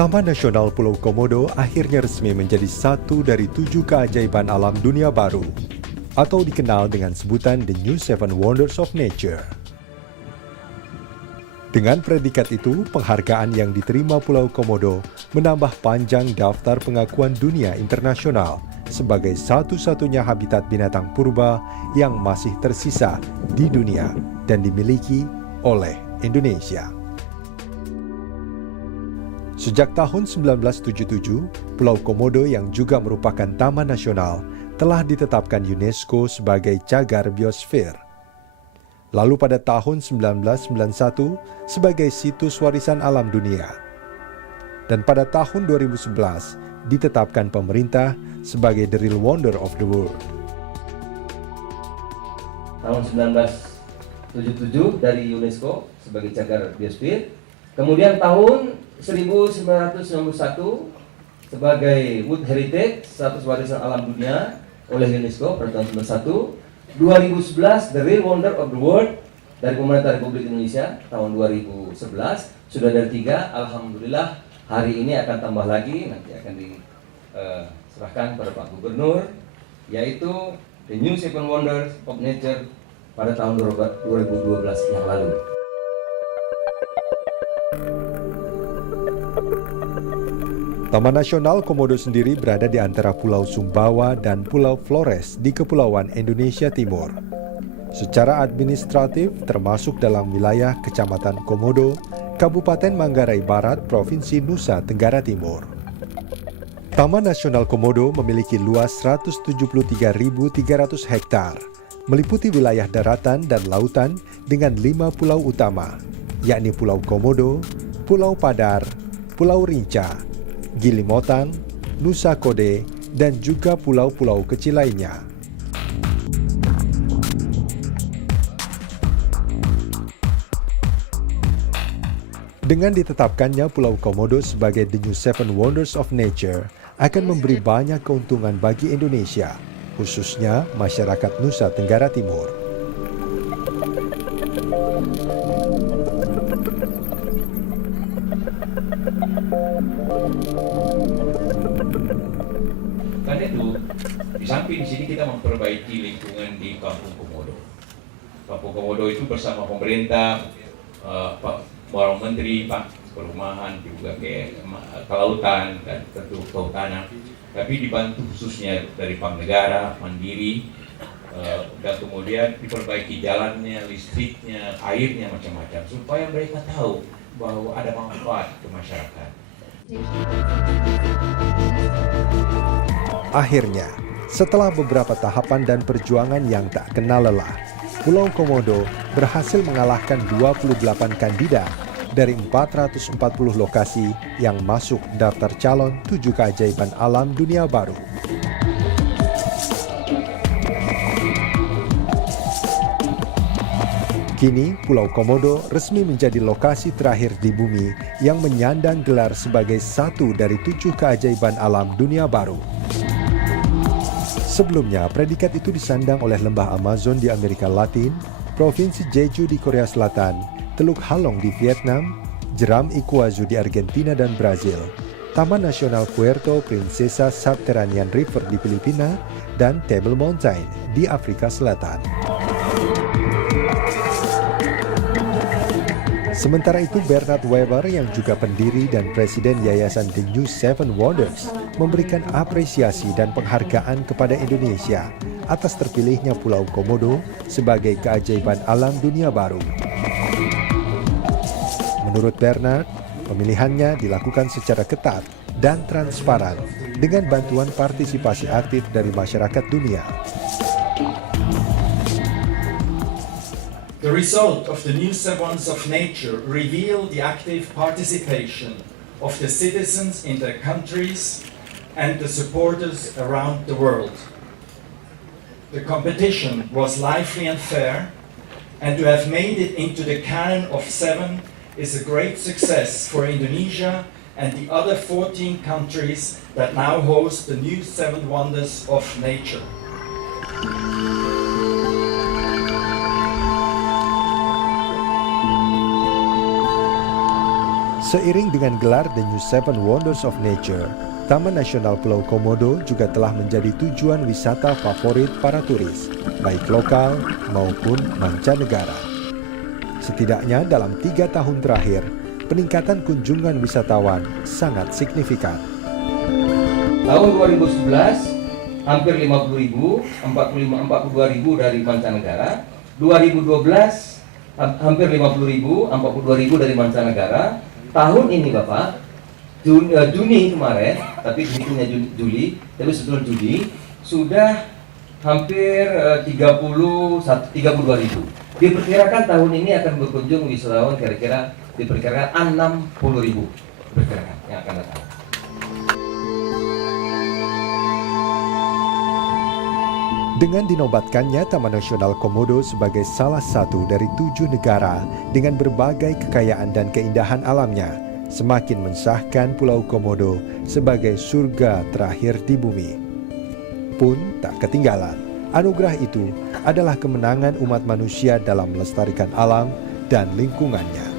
Taman Nasional Pulau Komodo akhirnya resmi menjadi satu dari 7 keajaiban alam dunia baru, atau dikenal dengan sebutan The New Seven Wonders of Nature. Dengan predikat itu, penghargaan yang diterima Pulau Komodo menambah panjang daftar pengakuan dunia internasional sebagai satu-satunya habitat binatang purba yang masih tersisa di dunia dan dimiliki oleh Indonesia. Sejak tahun 1977, Pulau Komodo yang juga merupakan taman nasional telah ditetapkan UNESCO sebagai cagar biosfer. Lalu pada tahun 1991 sebagai situs warisan alam dunia. Dan pada tahun 2011 ditetapkan pemerintah sebagai the real wonder of the world. Tahun 1977 dari UNESCO sebagai cagar biosfer. Kemudian tahun 1991 sebagai World Heritage, status warisan alam dunia oleh UNESCO pada tahun 1991. 2011 The Real Wonder of the World dari pemerintah Republik Indonesia tahun 2011. Sudah ada 3, alhamdulillah hari ini akan tambah lagi, nanti akan diserahkan pada Pak Gubernur, yaitu The New Seven Wonders of Nature pada tahun 2012 yang lalu. Taman Nasional Komodo sendiri berada di antara Pulau Sumbawa dan Pulau Flores di Kepulauan Indonesia Timur. Secara administratif termasuk dalam wilayah Kecamatan Komodo, Kabupaten Manggarai Barat, Provinsi Nusa Tenggara Timur. Taman Nasional Komodo memiliki luas 173.300 hektar, meliputi wilayah daratan dan lautan dengan 5 pulau utama, yakni Pulau Komodo, Pulau Padar, Pulau Rinca, Gili Motang, Nusa Kode, dan juga pulau-pulau kecil lainnya. Dengan ditetapkannya Pulau Komodo sebagai The New Seven Wonders of Nature, akan memberi banyak keuntungan bagi Indonesia, khususnya masyarakat Nusa Tenggara Timur. Karena itu, di samping sini kita memperbaiki lingkungan di Kampung Komodo. Kampung Komodo itu bersama pemerintah, Pak Warung Menteri, Pak Perumahan, juga ke kelautan dan tentu kehutanan. Tapi dibantu khususnya dari Bank Negara, Mandiri, dan kemudian diperbaiki jalannya, listriknya, airnya, macam-macam, supaya mereka tahu bahwa ada manfaat ke masyarakat. Akhirnya, setelah beberapa tahapan dan perjuangan yang tak kenal lelah, Pulau Komodo berhasil mengalahkan 28 kandidat dari 440 lokasi yang masuk daftar calon 7 keajaiban alam dunia baru. Kini, Pulau Komodo resmi menjadi lokasi terakhir di bumi yang menyandang gelar sebagai satu dari 7 keajaiban alam dunia baru. Sebelumnya, predikat itu disandang oleh lembah Amazon di Amerika Latin, Provinsi Jeju di Korea Selatan, Teluk Halong di Vietnam, Jeram Iguazu di Argentina dan Brazil, Taman Nasional Puerto Princesa Subterranean River di Filipina, dan Table Mountain di Afrika Selatan. Sementara itu, Bernard Weber yang juga pendiri dan presiden Yayasan The New Seven Wonders memberikan apresiasi dan penghargaan kepada Indonesia atas terpilihnya Pulau Komodo sebagai keajaiban alam dunia baru. Menurut Bernard, pemilihannya dilakukan secara ketat dan transparan dengan bantuan partisipasi aktif dari masyarakat dunia. The result of the New Seven Wonders of Nature reveal the active participation of the citizens in their countries and the supporters around the world. The competition was lively and fair, and to have made it into the canon of 7 is a great success for Indonesia and the other 14 countries that now host the New Seven Wonders of Nature. Seiring dengan gelar The New Seven Wonders of Nature, Taman Nasional Pulau Komodo juga telah menjadi tujuan wisata favorit para turis, baik lokal maupun mancanegara. Setidaknya dalam 3 tahun terakhir, peningkatan kunjungan wisatawan sangat signifikan. Tahun 2011 hampir 50.000, 42.000 dari mancanegara. 2012 hampir 50.000, 42.000 dari mancanegara. Tahun ini Bapak, Juni kemarin, tapi hitungnya Juli, tapi sebelum Juli sudah hampir 32.000. Diperkirakan tahun ini akan berkunjung wisatawan kira-kira diperkirakan 60.000 diperkirakan yang akan datang. Dengan dinobatkannya Taman Nasional Komodo sebagai salah satu dari 7 negara dengan berbagai kekayaan dan keindahan alamnya, semakin mensahkan Pulau Komodo sebagai surga terakhir di bumi. Pun tak ketinggalan, anugerah itu adalah kemenangan umat manusia dalam melestarikan alam dan lingkungannya.